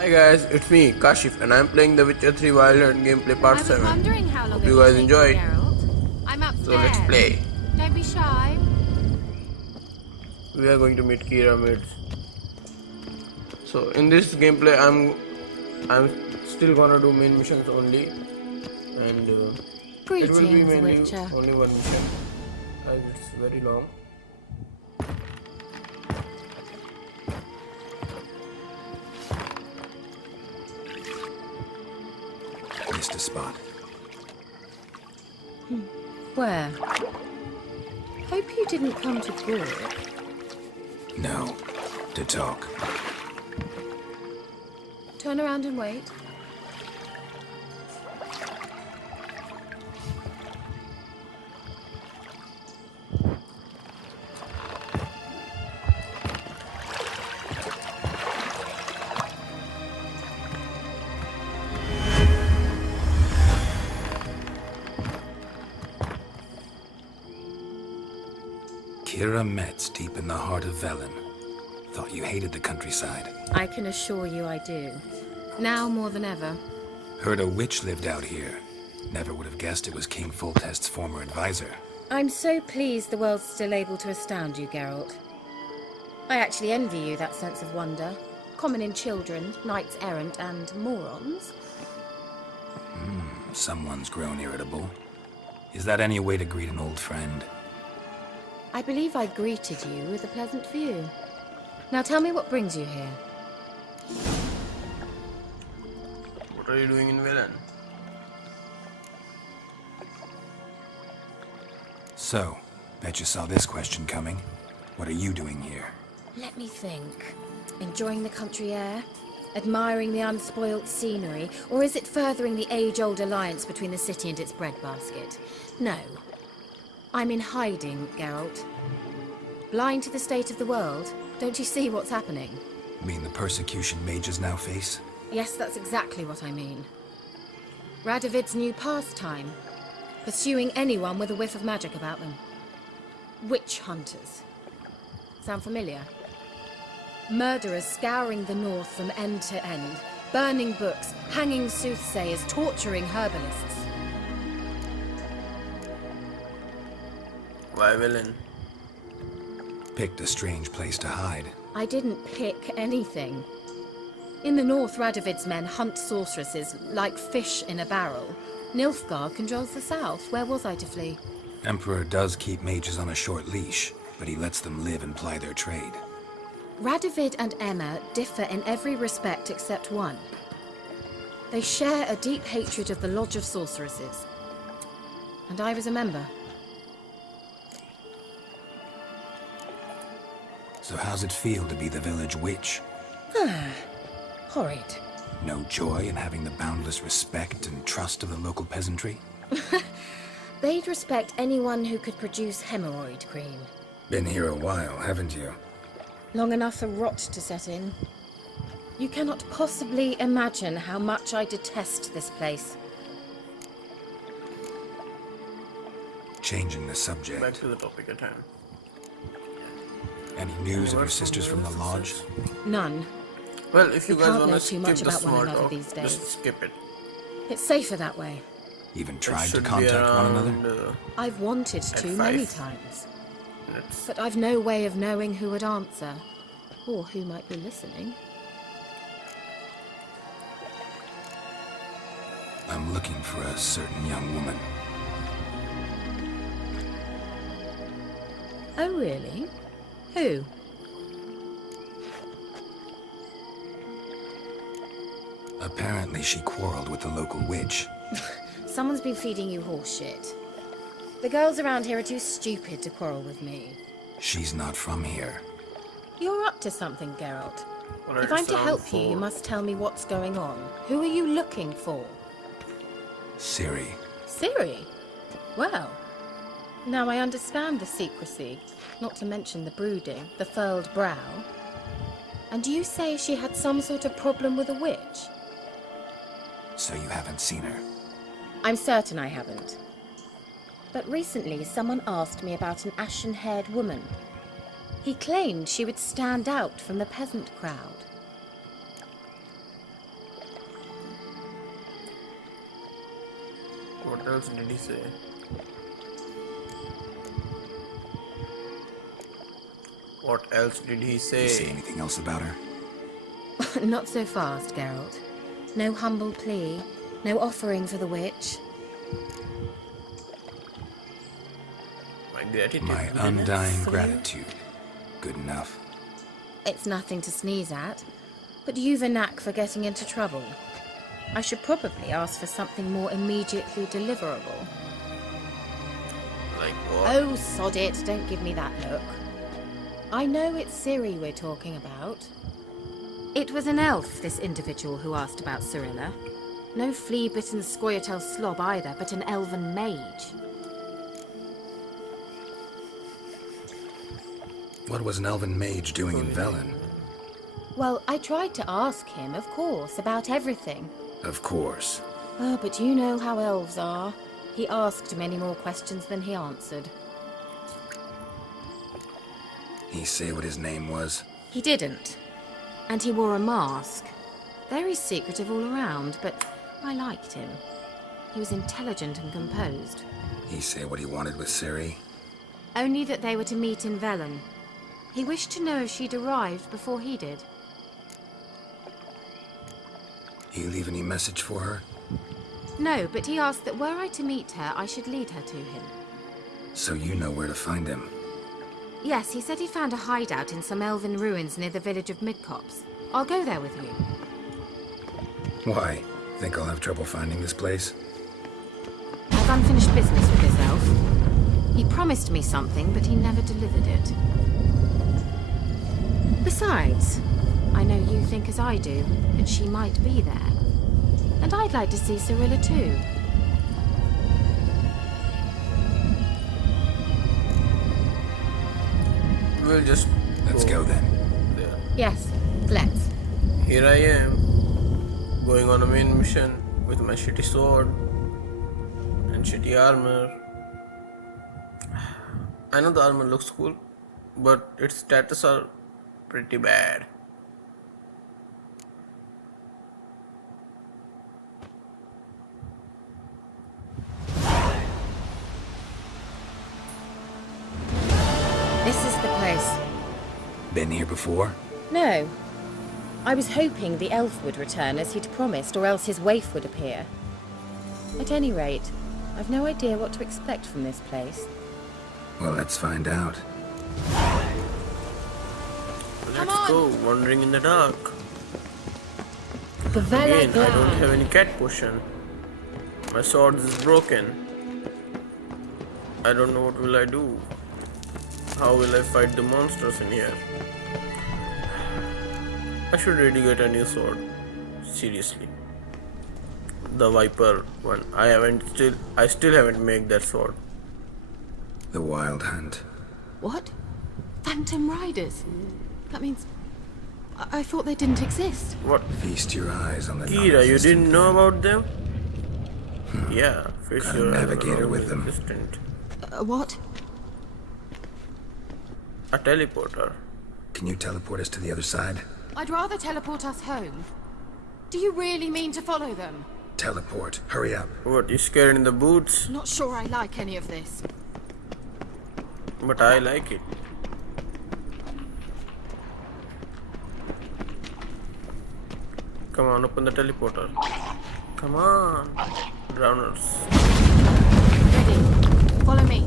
Hi guys, it's me, Kashif, and I'm playing The Witcher 3 Wild Hunt gameplay part I was 7. wondering how long Hope it you would guys take you, enjoyed. Geralt. I'm So let's upstairs. play. Don't be shy. We are going to meet Kira Mids. So in this gameplay, I'm still gonna do main missions only, and it will be Greetings, mainly Witcher. only one mission, as it's very long. Missed a spot. Where? Hope you didn't come to Gork. No. To talk. Turn around and wait. Kira Metz, deep in the heart of Velen. Thought you hated the countryside. I can assure you I do. Now more than ever. Heard a witch lived out here. Never would have guessed it was King Foltest's former advisor. I'm so pleased the world's still able to astound you, Geralt. I actually envy you that sense of wonder. Common in children, knights errant, and morons. Someone's grown irritable. Is that any way to greet an old friend? I believe I greeted you with a pleasant view. Now tell me what brings you here. What are you doing in Velen? So, bet you saw this question coming. What are you doing here? Let me think. Enjoying the country air? Admiring the unspoilt scenery? Or is it furthering the age-old alliance between the city and its breadbasket? No. I'm in hiding, Geralt. Blind to the state of the world? Don't you see what's happening? Mean the persecution mages now face? Yes, that's exactly what I mean. Radovid's new pastime. Pursuing anyone with a whiff of magic about them. Witch hunters. Sound familiar? Murderers scouring the north from end to end. Burning books, hanging soothsayers, torturing herbalists. Why Velen? Picked a strange place to hide. I didn't pick anything. In the north, Radovid's men hunt sorceresses like fish in a barrel. Nilfgaard controls the south. Where was I to flee? Emperor does keep mages on a short leash, but he lets them live and ply their trade. Radovid and Emma differ in every respect except one. They share a deep hatred of the Lodge of Sorceresses. And I was a member. So how's it feel to be the village witch? Horrid. No joy in having the boundless respect and trust of the local peasantry? They'd respect anyone who could produce hemorrhoid cream. Been here a while, haven't you? Long enough for rot to set in. You cannot possibly imagine how much I detest this place. Changing the Back subject. to the topic at hand. Any news of your sisters from the lodge? None. Well, if you We guys can't wanna know skip too much the about one small another talk, these days. just skip it. It's safer that way. Even It tried to should be contact one another? around, I've wanted to At many 5 times. minutes. But I've no way of knowing who would answer. Or who might be listening. I'm looking for a certain young woman. Oh, really? Who? Apparently she quarreled with the local witch. Someone's been feeding you horseshit. The girls around here are too stupid to quarrel with me. She's not from here. You're up to something, Geralt. Alright, If I'm it's to around help you, you 4. must tell me what's going on. Who are you looking for? Ciri. Ciri? Well, now I understand the secrecy, not to mention the brooding, the furled brow. And you say she had some sort of problem with a witch? So you haven't seen her? I'm certain I haven't. But recently someone asked me about an ashen-haired woman. He claimed she would stand out from the peasant crowd. What else did he say? What else did he You see say? anything else about her? Not so fast, Geralt. No humble plea, no offering for the witch. My gratitude. My didn't undying say. gratitude. Good enough. It's nothing to sneeze at, but you've a knack for getting into trouble. I should probably ask for something more immediately deliverable. Like what? Oh, sod it, don't give me that look. I know it's Ciri we're talking about. It was an elf, this individual who asked about Cirilla. No flea-bitten Scoia'tael slob either, but an elven mage. What was an elven mage doing in Velen? Well, I tried to ask him, of course, about everything. Of course. Oh, but you know how elves are. He asked many more questions than he answered. He say what his name was? He didn't. And he wore a mask. Very secretive all around, but I liked him. He was intelligent and composed. He say what he wanted with Ciri? Only that they were to meet in Velen. He wished to know if she'd arrived before he did. He leave any message for her? No, but he asked that were I to meet her, I should lead her to him. So you know where to find him. Yes, he said he found a hideout in some elven ruins near the village of Midcopse. I'll go there with you. Why? Think I'll have trouble finding this place? I've unfinished business with this elf. He promised me something, but he never delivered it. Besides, I know you think as I do, that she might be there. And I'd like to see Cirilla too. We'll just Let's go then. there. Yes, let's. Here I am, going on a main mission with my shitty sword and shitty armor. I know the armor looks cool, but its stats are pretty bad. This is the place. Been here before? No. I was hoping the elf would return as he'd promised, or else his waif would appear. At any rate, I've no idea what to expect from this place. Well, let's find out. Let's go, wandering in the dark. Gavella Again, I don't Glad. have any cat potion. My sword is broken. I don't know what will I do. How will I fight the monsters in here? I should really get a new sword. Seriously. The Viper one. I still haven't made that sword. The Wild Hunt. What? Phantom Riders? That means... I thought they didn't exist. What? Feast your eyes on the Kira, you non-existent didn't know thing. about them? Yeah, fish Got a your navigator with them. Assistant. What? A teleporter. Can you teleport us to the other side? I'd rather teleport us home. Do you really mean to follow them? Teleport. Hurry up. What, you scared in the boots? Not sure I like any of this. But I like it. Come on, open the teleporter. Come on, drowners. Ready. Follow me.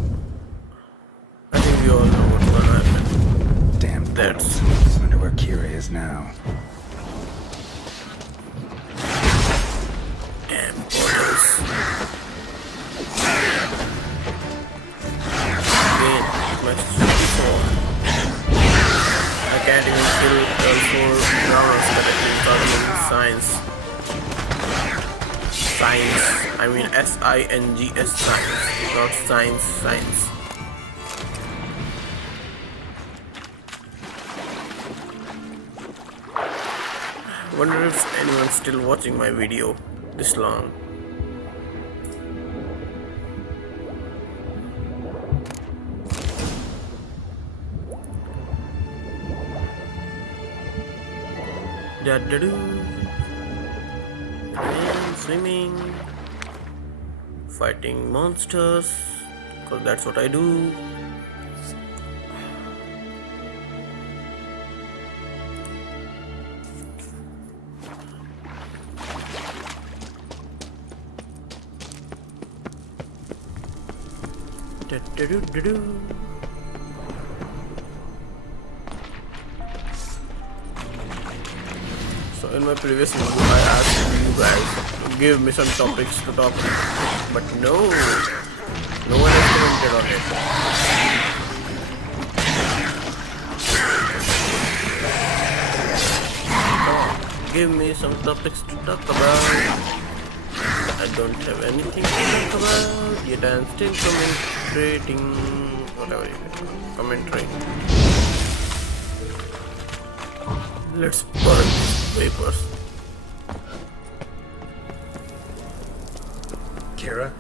I think we all know what's gonna happen. Damn That's- portals. Wonder where Kira is now. Damn portals. Again, my stupid sword. I can't even kill all four drowners correctly without science. Science. I mean S-I-N-G-S science, not science. Wonder if anyone's still watching my video this long. Da-da-doo. And swimming. fighting monsters, because that's what I do. Do-do-do-do-do. So in my previous video I asked you guys to give me some topics to talk about, but no one has commented on it. Come on, give me some topics to talk about. I don't have anything to talk about, yet I'm still commentating, whatever you call it, commentary. Let's burn these papers. Kira?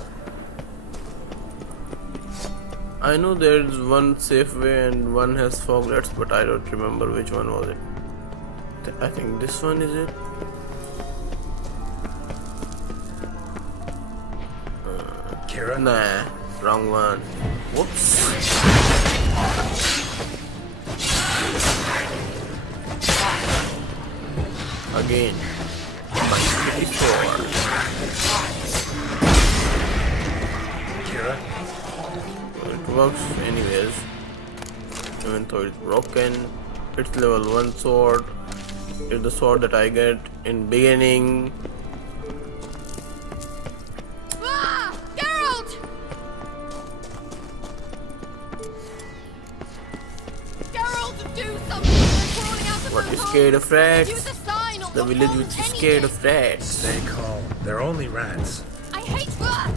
I know there's one safe way and one has foglets, but I don't remember which one was it. I think this one is it. Kira? Nah, wrong one. Whoops. Again, my pretty sword. Kira? It works anyways. Even though it's broken, it's level 1 sword. It's the sword that I get in beginning. Ah! Geralt! Geralt, do something! They're crawling out of What the is hole. scared of Use rats? a sign or The we'll village hold which is anything. scared of rats. Stay calm. They're only rats. I hate rats!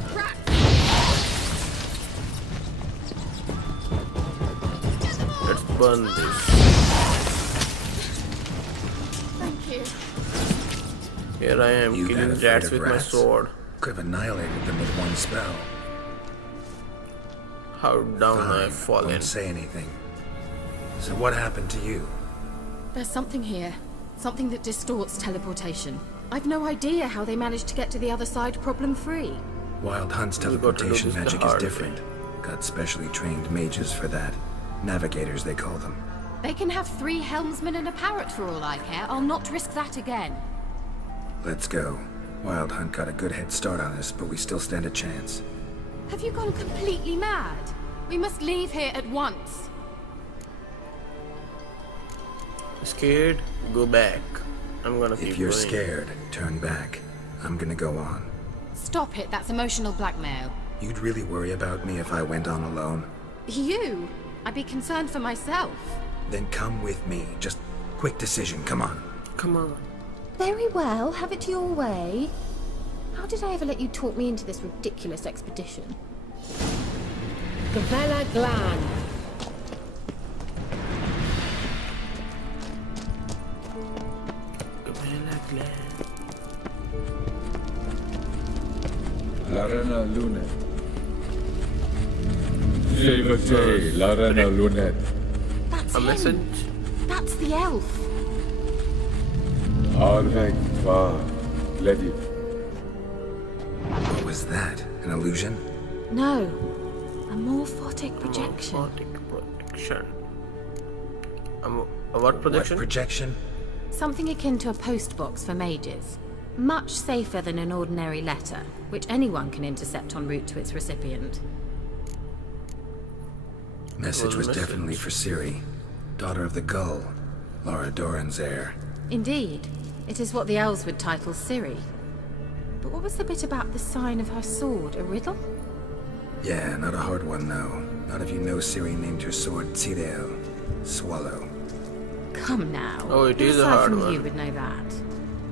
Let's burn this. Thank you. Here I am You killing that afraid rats of with my rats? sword. Could have annihilated them with one spell. How down I have Fine, fallen. won't say anything. So what happened to you? There's something here. Something that distorts teleportation. I've no idea how they managed to get to the other side problem-free. Wild Hunt's We got to do teleportation this the magic is hard different. Got specially trained mages for that. Navigators, they call them. They can have 3 helmsmen and a parrot for all I care. I'll not risk that again. Let's go. Wild Hunt got a good head start on us, but we still stand a chance. Have you gone completely mad? We must leave here at once. Scared? Go back. I'm gonna keep If you're going. scared, turn back. I'm gonna go on. Stop it, that's emotional blackmail. You'd really worry about me if I went on alone? You? I'd be concerned for myself. Then come with me. Just quick decision, come on. Come on. Very well, have it your way. How did I ever let you talk me into this ridiculous expedition? Gavella Glan. Larena Lunet. Shevate, Larena Lunet. That's A him. message? That's the elf. Arvek Va Ledi. What was that? An illusion? No. A morphotic projection. Morphotic projection. A what projection? What projection? Something akin to a postbox for mages. Much safer than an ordinary letter, which anyone can intercept en route to its recipient. Message was message? definitely for Ciri, daughter of the Gull, Lara Doran's heir. Indeed. It is what the elves would title Ciri. But what was the bit about the sign of her sword? A riddle? Yeah, not a hard one, though. Not if you know Ciri named her sword Tyrell, Swallow. Come now. Oh, it Who is a aside hard from one. you would know that?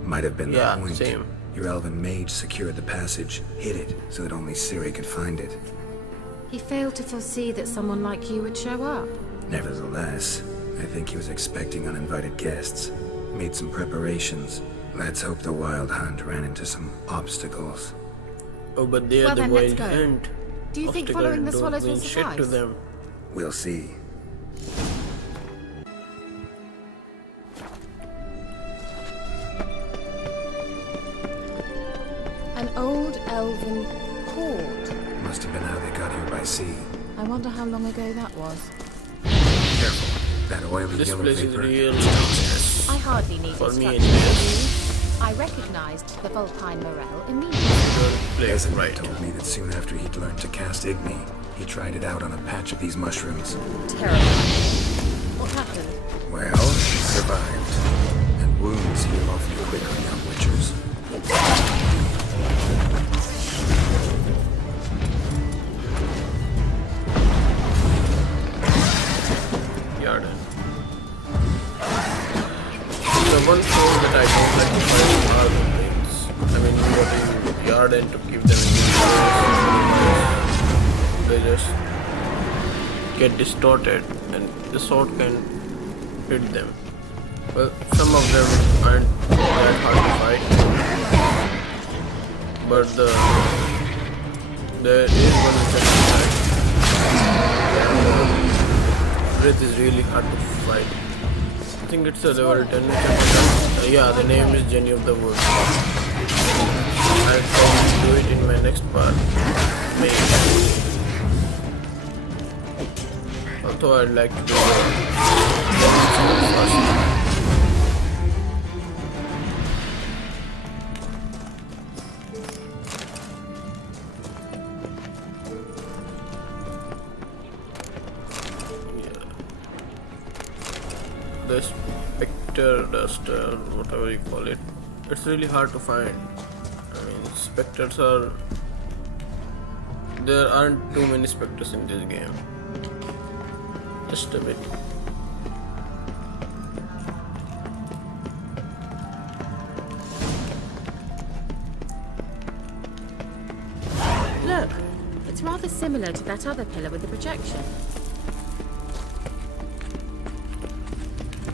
Might have been Yeah, the point. same. Your elven mage secured the passage, hid it, so that only Ciri could find it. He failed to foresee that someone like you would show up. Nevertheless, I think he was expecting uninvited guests. Made some preparations. Let's hope the Wild Hunt ran into some obstacles. Oh, but they are Well the then, let's wild go. hunt. Do you think Obstacle following the don't swallows will mean shit to suffice? them. We'll see. An old elven port. Must have been how they got here by sea. I wonder how long ago that was. Careful. That oily This yellow place is vapor. real I hardly need for me instructions anyways. from you. I recognized the Vulpine Morel immediately. Don't play it Casimir right. told me that soon after he'd learned to cast Igni, he tried it out on a patch of these mushrooms. Terrifying. What happened? Well, he survived. And wounds heal awfully quickly on witchers. Yarden. The one thing that I don't like to find are the things. I mean, you got to use Yarden to keep them in they just get distorted and the sword can hit them. Well, some of them aren't that hard to fight, but there is one which I can fight. Wraith is really hard to fight. I think it's a level 10 which I forgot. Yeah, the name is Jenny of the Woods. I'll probably do it in my next part. Maybe. Although I'd like to do the first. The Spectre Dust, or whatever you call it, it's really hard to find. I mean, specters are. There aren't too many specters in this game. Just a bit. Look, it's rather similar to that other pillar with the projection.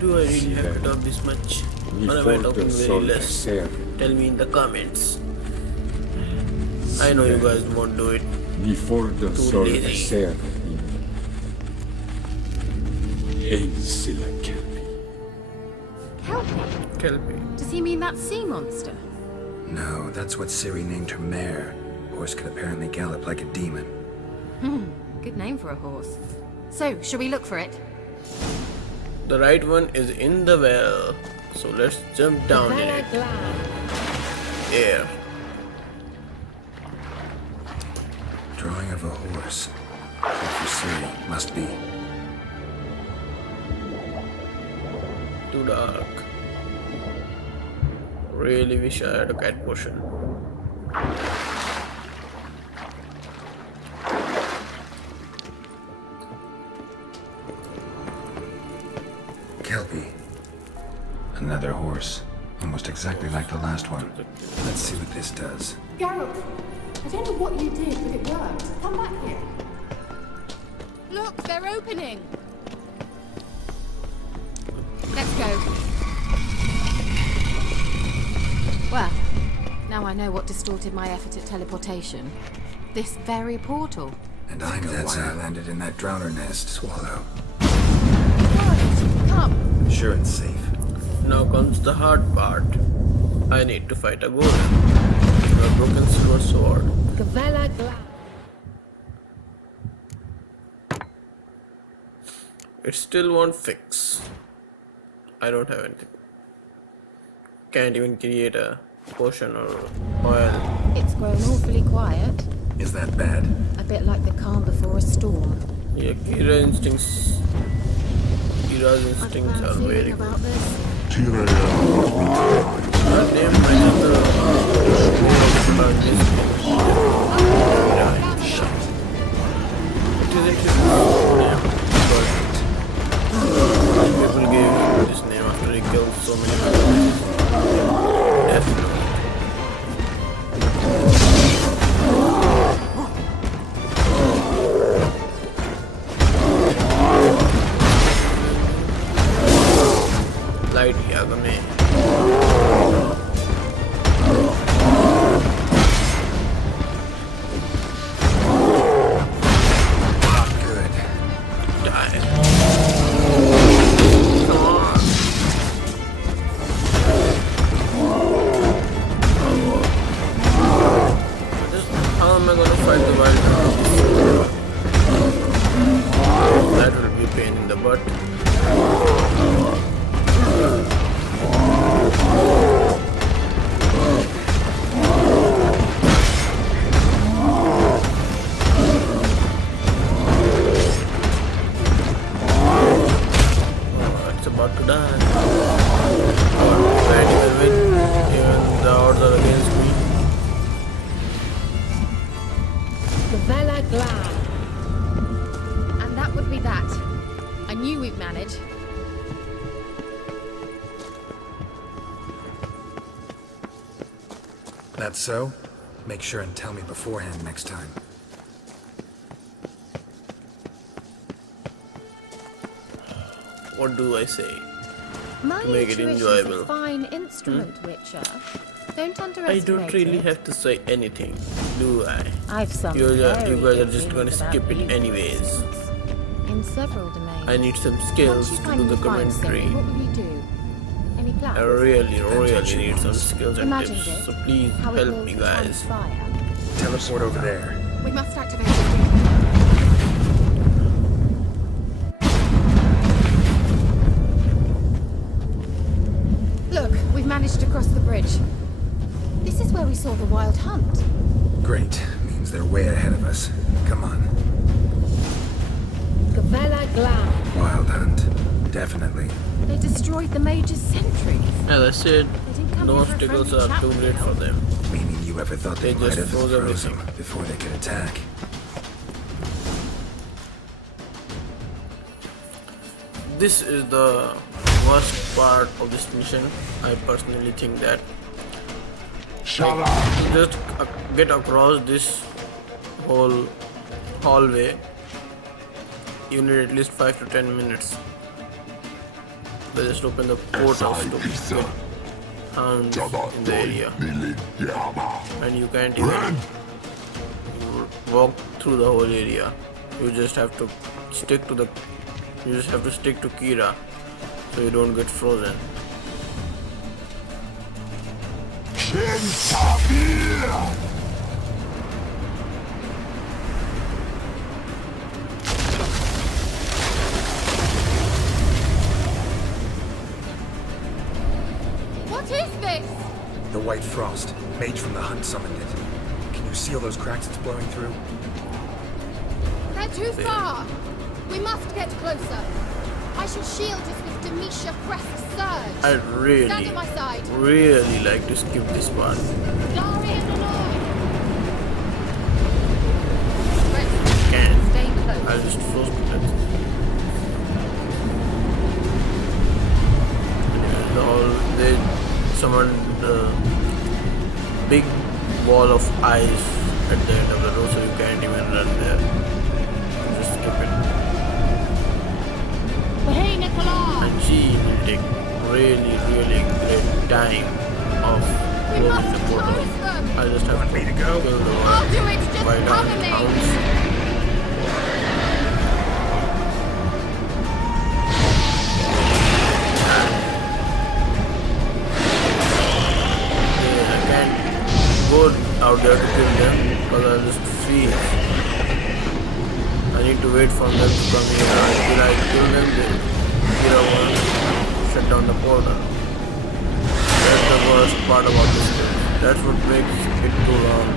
Do I really have to talk this much? Ni Or am I for talking the very sol less? ser, Tell me in the comments. I know you guys won't do it. ni for the Too sol lazy. ser. Ein sila kelpi. Kelpie? Kelpie. Does he mean that sea monster? No, that's what Ciri named her mare. Horse could apparently gallop like a demon. Good name for a horse. So, shall we look for it? The right one is in the well. So let's jump down in it. Air. Drawing of a horse. Good for Ciri. Must be. Too dark. Really wish I had a cat potion. Kelpie. Another horse. Almost exactly like the last one. Let's see what this does. Geralt, I don't know what you did, but it worked. Come back here. Look, they're opening! Let's go. Well, now I know what distorted my effort at teleportation. This very portal. And I know why I landed in that drowner nest. Swallow. Right, come. Sure it's safe. Now comes the hard part. I need to fight a golem. A broken silver sword. Gavella Gla. It still won't fix. I don't have anything. Can't even create a potion or oil. It's grown awfully quiet. Is that bad? A bit like the calm before a storm. Yeah, Kira's instincts are very good. about this. Her name matches the about this thing. It isn't his name, but people gave him this name after he killed so many people. Definitely. Light Yagame. That's so? Make sure and tell me beforehand next time. What do I say? My Make it intuition's enjoyable. a fine instrument, Witcher. Don't I underestimate don't really it. have to say anything, do I? I've some You guys very are good just gonna feelings about skip it you, for anyways. instance. In several domains. I need some Once skills you to do finally the find Ciri, commentary. what will you do? Any plans? I really need some skills and Imagined tips. it. So please How it help will me, guys. transpire. Teleport over there. We must activate it. Look, we've managed to cross the bridge. This is where we saw the wild hunt. Great. Means they're way ahead of us. Come on. Gavella Glam. Wild hunt. Definitely. They destroyed the Mage's sentries. As I said, They didn't come no here for a obstacles friendly are chat too with great us. for them. Meaning you ever thought They they might just have froze froze them everything. before they could attack? This is the worst part of this mission. I personally think that. To just get across this whole hallway, you need at least 5 to 10 minutes. They just open the portals to get hounds in the area, and you can't even walk through the whole area. You just have to stick to Kira, so you don't get frozen. What is this? The White Frost. Mage from the hunt summoned it. Can you seal those cracks it's blowing through? They're too far. We must get closer. I shall shield us with Demetia Crest's surge. I Stand at my side. really like to skip this part. Dari in the north. Can Stay close. I'll just froze to death. They summoned a big wall of ice at the end of the road, so you can't even run there. Just skip it. Hey, Nicola! And she will take really great time of We closing must the portal. close them. I just have to me to go? kill the I'll do it. Just white cover me. hounds. I can't go out there to kill them because I'll just freeze. I need to wait for them to come here until I kill them. Kira won't shut down the portal. That's the worst part about this game. That's what makes it too long.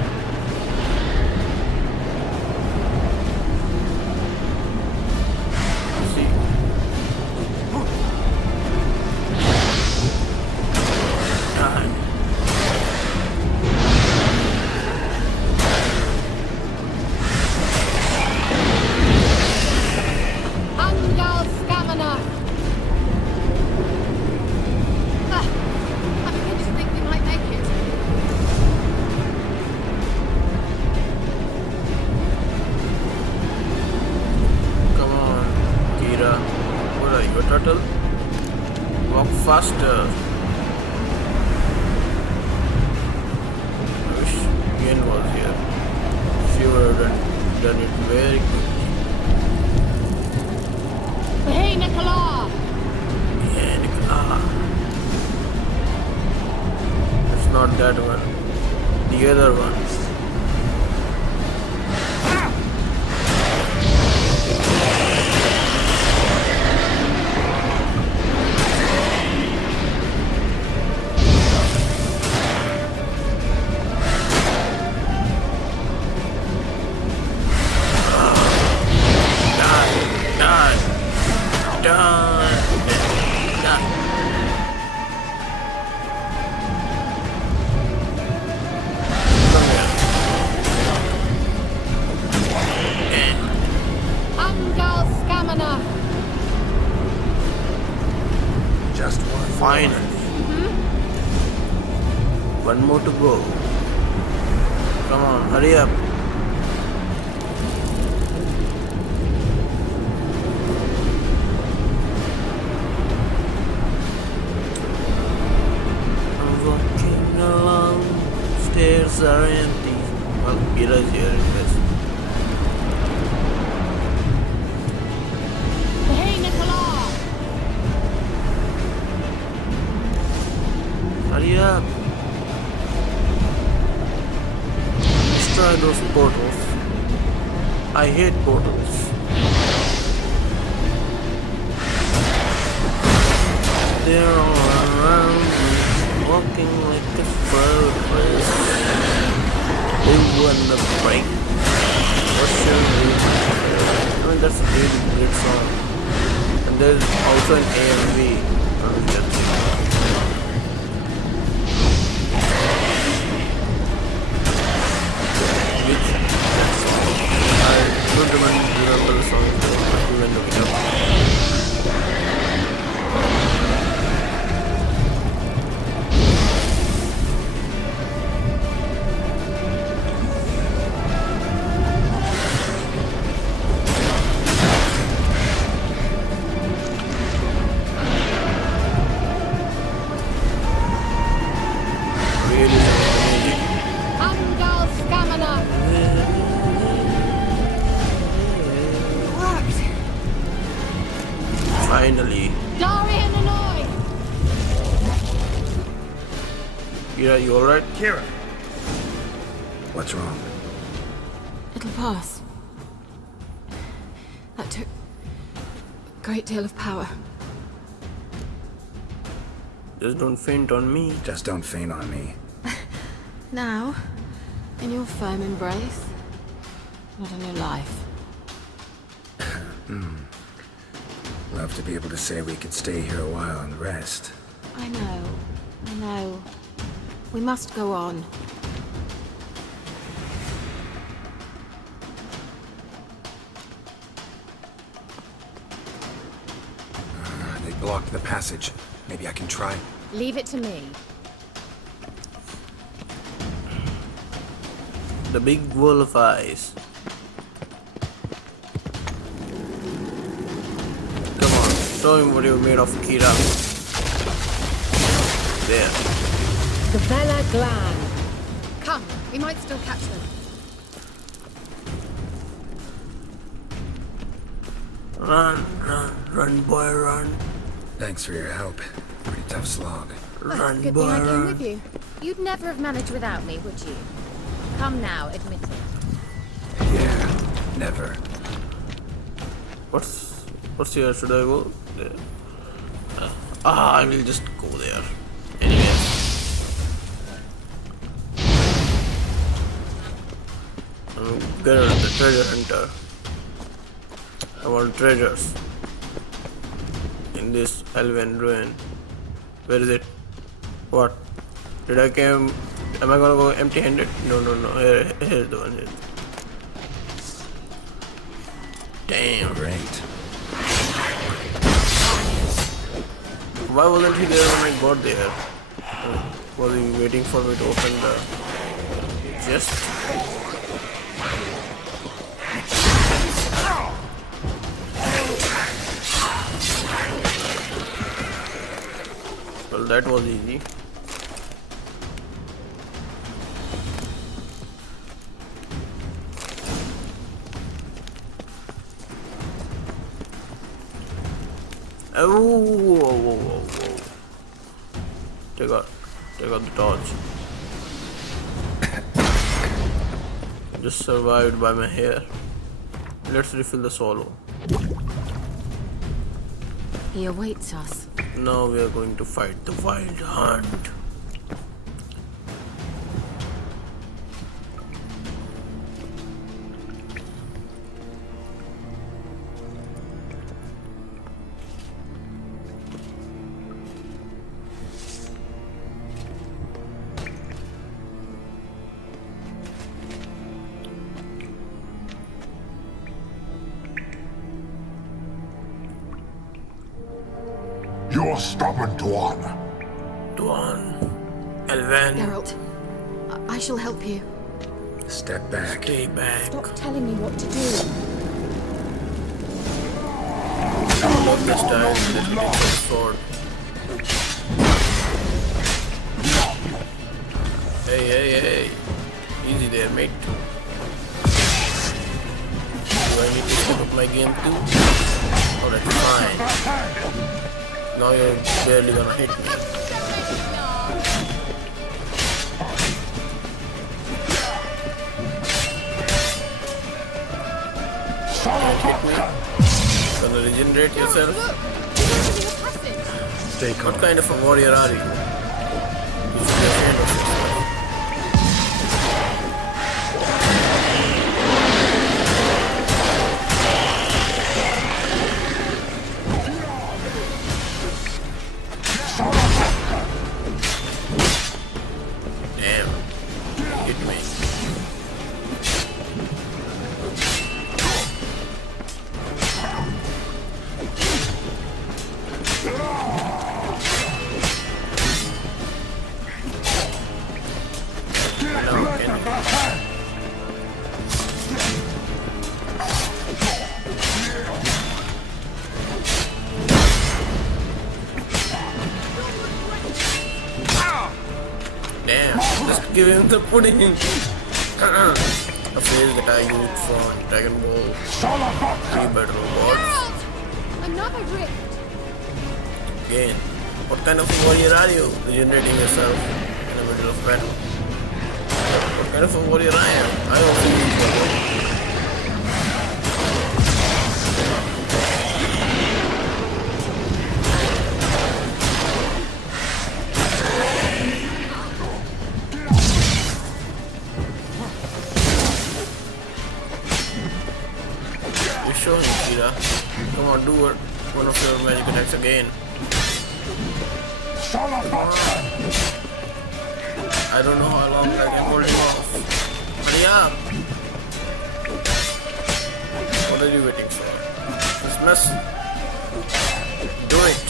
See? Die. Angal Stamina. I begin to think we might make it. Come on, Kira. What are you, a turtle? Walk faster. I wish Yen was here. She would have done it very quickly. Hey, Nicola! Yeah, Nicola. It's not that one. The other one. Angal Stamina. Just one. Finally. One more to go. Come on, hurry up. I'm walking along, stairs are empty. Well, Kira is here anyways. Hey, Nicola! Hurry up. Destroy those portals. I hate portals. They're all around me, walking like a fortress. They want the break. What's your name? I mean, that's a really great song. And there's also an AMV. I don't remember the song, but even look it up. Really amazing. Angal Stamina! Worked! Finally. Darian Hanoi! Kira, you alright? Kira! What's wrong? It'll pass. That took a great deal of power. Just don't faint on me. Just don't faint on me. Now, in your firm embrace, not in your life. Love to be able to say we could stay here a while and rest. I know. We must go on. They blocked the passage. Maybe I can try. Leave it to me. The big wall of eyes. Come on, show him what you're made of, Kira. There. The Vela Glan. Come, we might still catch them. Run, boy, run. Thanks for your help. Pretty tough slog. Run, Good boy, thing I came run. with you. You'd never have managed without me, would you? Come now, admit it. Yeah, never. What's here? Should I go there? I will just go there. Anyways. I'm Geralt, the treasure hunter. I want treasures in this elven ruin. Where is it? What? Did I come? Am I gonna go empty-handed? No. Here's the one. Here. Damn. Great. Why wasn't he there when I got there? Was he waiting for me to open the chest? Well, that was easy. Oh, whoa. Take out the torch. Just survived by my hair. Let's refill the solo. He awaits us. Now we are going to fight the wild hunt. You're stubborn, Tuan. Tuan, Elven, Geralt, I shall help you. Step back. Stay back. Stop telling me what to do. I love the style that he takes his sword. Hey. Easy there, mate. Do I need to step up my game too? Oh, that's fine. Now you're barely gonna hit me. Hit me. Gonna regenerate yourself? Stay calm. What kind of a warrior are you? You should be ashamed of yourself. Damn. Hit me. Now, can you? Damn, just give him the pudding. A phrase that I used from Dragon Ball 3 Battle Awards. Another rift! Again, what kind of a warrior are you? Regenerating yourself in the middle of battle. What kind of a warrior I am? I also use the You show him, Kira. Come on, do one of your magic attacks again. I don't know how long I can hold him off. Hurry up! What are you waiting for? This mess. Do it.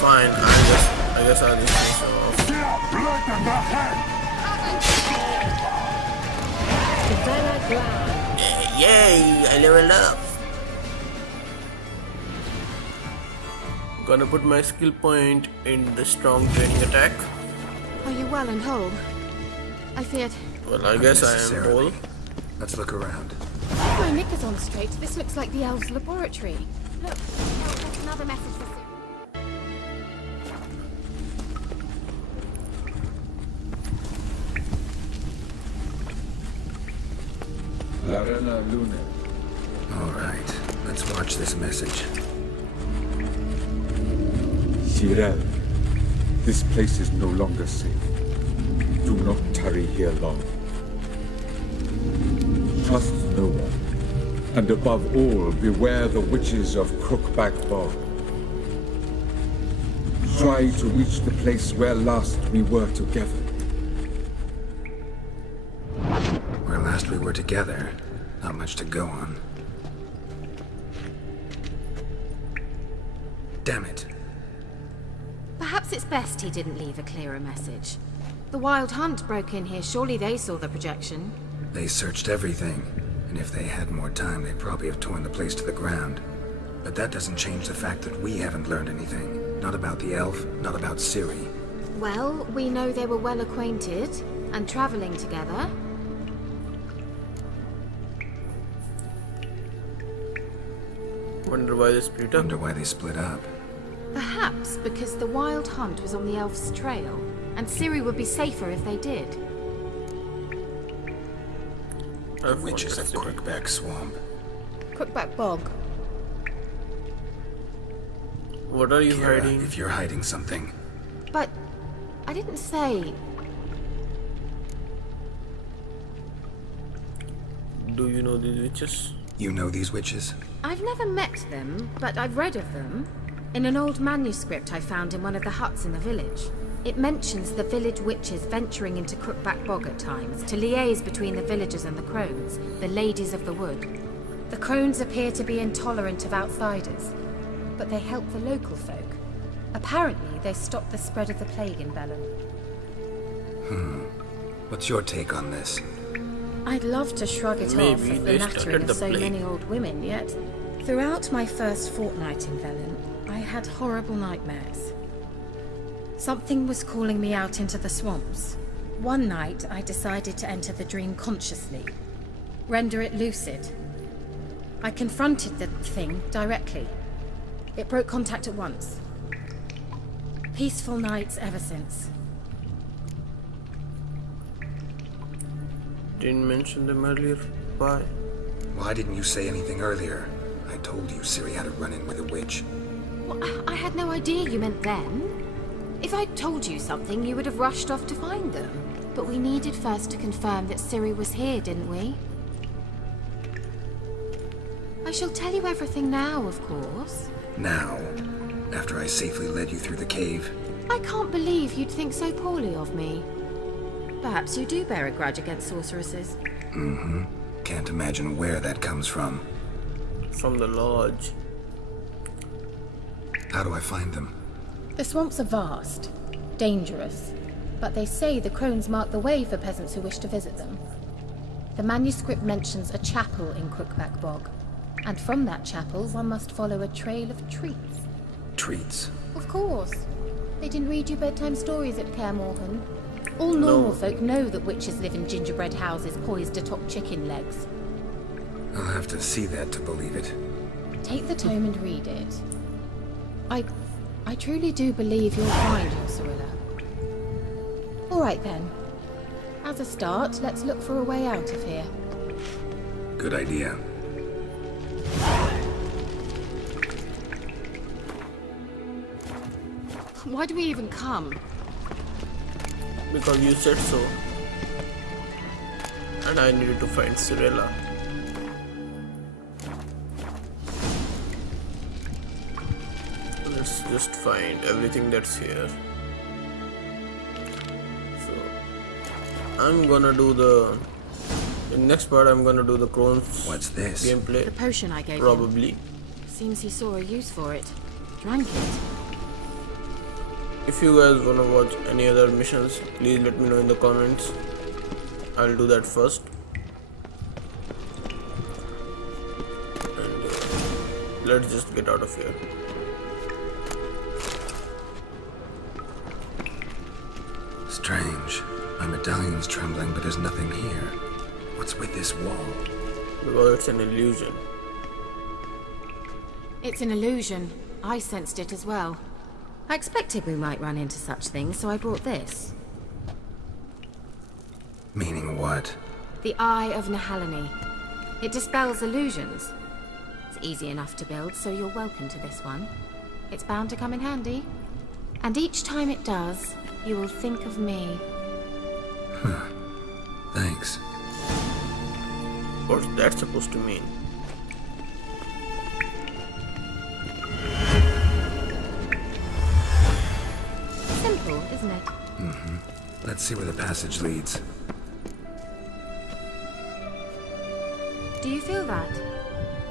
Fine, I guess I'll just finish him off. Yay! I leveled up. Gonna put my skill point in the strong training attack. Are you well and whole? I feared. Well, I guess I am Unnecessarily. whole. Let's look around. If my knickers on straight, this looks like the elves' laboratory. Look, there's another message for Sue. Larena Luna. All right, let's watch this message. Shirel, this place is no longer safe. Do not tarry here long. Trust no one. And above all, beware the witches of Crookback Bog. Try to reach the place where last we were together. Where last we were together, not much to go on. Damn it. Perhaps it's best he didn't leave a clearer message. The Wild Hunt broke in here. Surely they saw the projection. They searched everything, and if they had more time, they'd probably have torn the place to the ground. But that doesn't change the fact that we haven't learned anything. Not about the elf, not about Ciri. Well, we know they were well acquainted and traveling together. Wonder why they split up. Wonder why they split up. Perhaps because the Wild Hunt was on the elf's trail, and Ciri would be safer if they did. Witches of Crookback Swamp. Crookback Bog. What are you Kira, hiding? if you're hiding something, But I didn't say. Do you know these witches? you know these witches? I've never met them, but I've read of them. In an old manuscript I found in one of the huts in the village. It mentions the village witches venturing into Crookback Bog at times to liaise between the villagers and the crones, the ladies of the wood. The crones appear to be intolerant of outsiders, but they help the local folk. Apparently, they stopped the spread of the plague in Bellum. What's your take on this? I'd love to shrug it off Maybe as the they nattering started of the so plague. many old women, yet throughout my first fortnight in Velen, I had horrible nightmares. Something was calling me out into the swamps. One night, I decided to enter the dream consciously, render it lucid. I confronted the thing directly. It broke contact at once. Peaceful nights ever since. Didn't mention them earlier. Why? Why didn't you say anything earlier? I told you Ciri had a run-in with a witch. Well, I had no idea you meant then. If I'd told you something, you would have rushed off to find them. But we needed first to confirm that Ciri was here, didn't we? I shall tell you everything now, of course. Now, after I safely led you through the cave, I can't believe you'd think so poorly of me. Perhaps you do bear a grudge against sorceresses. can't imagine where that comes from. From the lodge. How do I find them? The swamps are vast, dangerous, but they say the crones mark the way for peasants who wish to visit them. The manuscript mentions a chapel in Crookback Bog, and from that chapel one must follow a trail of treats. Treats? Of course. They didn't read you bedtime stories at Kaer Morhen. All normal folk know that witches live in gingerbread houses poised atop chicken legs. I'll have to see that to believe it. Take the tome and read it. I truly do believe you'll find your Cirilla. All right then. As a start, let's look for a way out of here. Good idea. Why do we even come? Because you said so. And I needed to find Cirilla. Let's just find everything that's here. So I'm gonna do in next part I'm gonna do the Crohn's What's this? gameplay. The potion I gave him. Probably. Seems he saw a use for it. Drank it. If you guys wanna watch any other missions, please let me know in the comments. I'll do that first. And let's just get out of here. Strange. My medallion's trembling, but there's nothing here. What's with this wall? Because it's an illusion. It's an illusion. I sensed it as well. I expected we might run into such things, so I brought this. Meaning what? The Eye of Nehaleni. It dispels illusions. It's easy enough to build, so you're welcome to this one. It's bound to come in handy. And each time it does, you will think of me. Thanks. What's that supposed to mean? Simple, isn't it? Let's see where the passage leads. Do you feel that?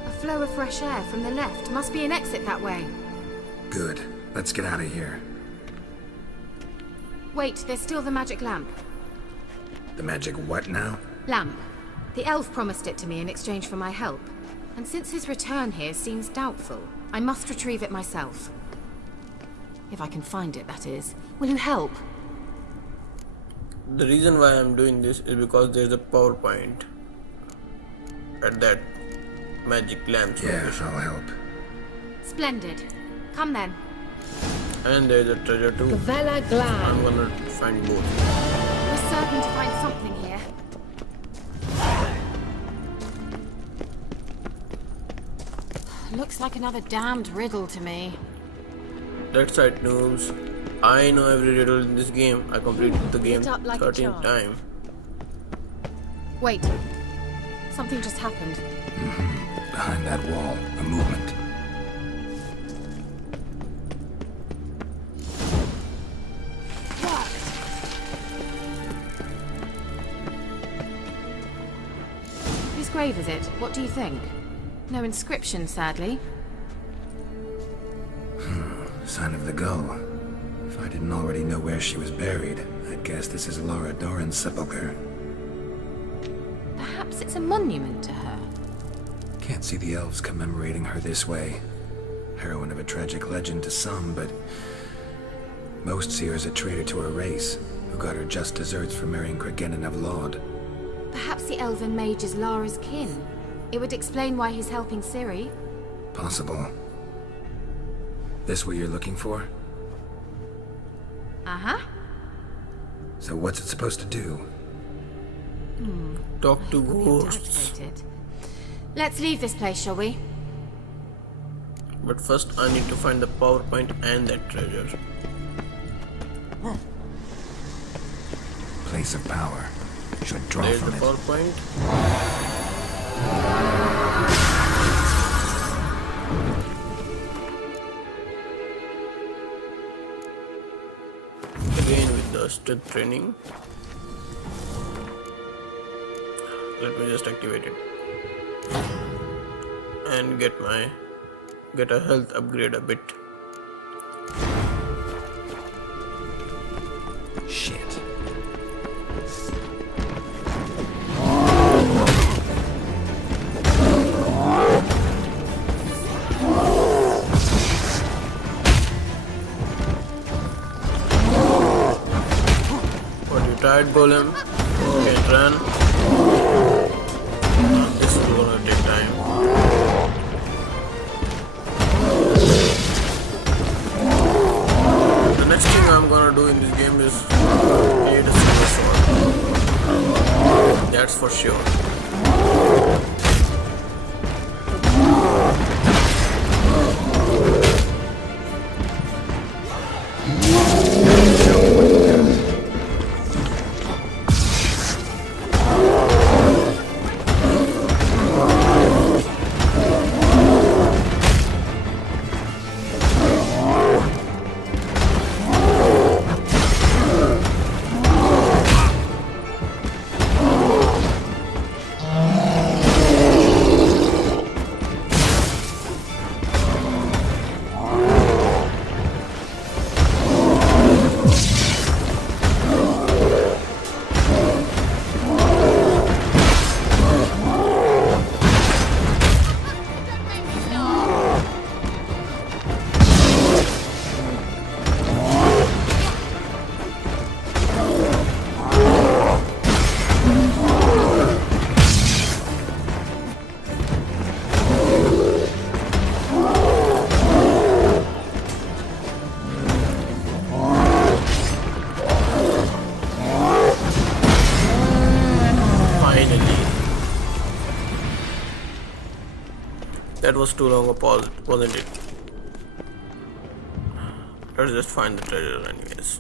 A flow of fresh air from the left. Must be an exit that way. Good. Let's get out of here. Wait, there's still the magic lamp. The magic what now? Lamp. The elf promised it to me in exchange for my help. And since his return here seems doubtful, I must retrieve it myself. If I can find it, that is. Will you help? The reason why I'm doing this is because there's a PowerPoint at that magic lamp Yeah, location. I'll help. Splendid. Come then. And there's a treasure too. Gavella Glan. I'm gonna find both. We're certain to find something here. Looks like another damned riddle to me. That's right, noobs. I know every riddle in this game. I completed the game Lit up like a 13th charm. time. Wait. Something just happened. Behind that wall, a movement. Whose grave is it? What do you think? No inscription, sadly. Sign of the gull. If I I didn't already know where she was buried, I'd guess this is Lara Dorren's sepulcher. Perhaps it's a monument to her. Can't see the elves commemorating her this way. Heroine of a tragic legend to some, but most see her as a traitor to her race, who got her just deserts for marrying Cregennan of Laud. Perhaps the elven mage is Lara's kin. It would explain why he's helping Ciri. Possible. This what you're looking for? Uh-huh. So what's it supposed to do? Talk to We'll ghosts. activate it. Let's leave this place, shall we? But first I need to find the PowerPoint and that treasure. Place of power. Should draw There's the from it. PowerPoint. Again with the strength training. Let me just activate it. And get a health upgrade a bit. Shit. What, you tired, Golem? Can't run? This is gonna take time. The next thing I'm gonna do in this game is create a silver sword. That's for sure. That was too long a pause, wasn't it? Let's just find the treasure anyways.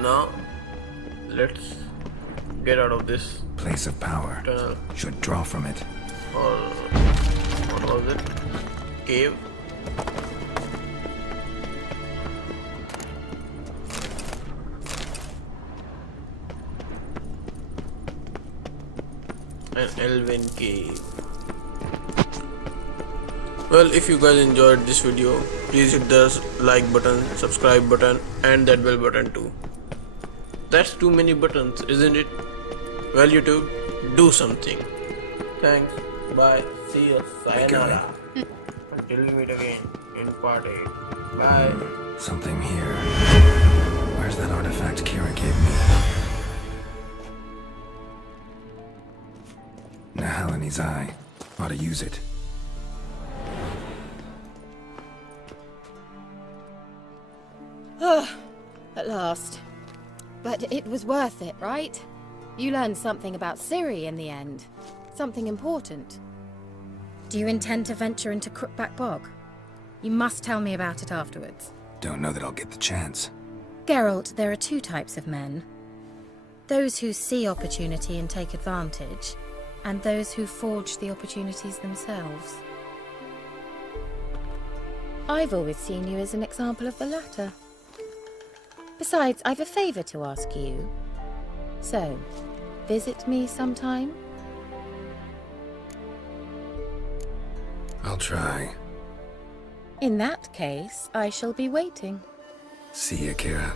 Now, let's get out of this Place of power. tunnel. Should draw from it. Or what was it? Cave. An elven cave. Well, if you guys enjoyed this video, please hit the like button, subscribe button, and that bell button too. That's too many buttons, isn't it? Well, YouTube, do something. Thanks. Bye. See you. Sayonara. Until we meet again in part 8. Bye. Something here. Where's that artifact Kira gave me? Nahalani's eye. Ought to use it. At last. But it was worth it, right? You learned something about Ciri in the end. Something important. Do you intend to venture into Crookback Bog? You must tell me about it afterwards. Don't know that I'll get the chance. Geralt, there are two types of men. Those who see opportunity and take advantage, and those who forge the opportunities themselves. I've always seen you as an example of the latter. Besides, I've a favor to ask you. So, visit me sometime? I'll try. In that case, I shall be waiting. See you, Kira.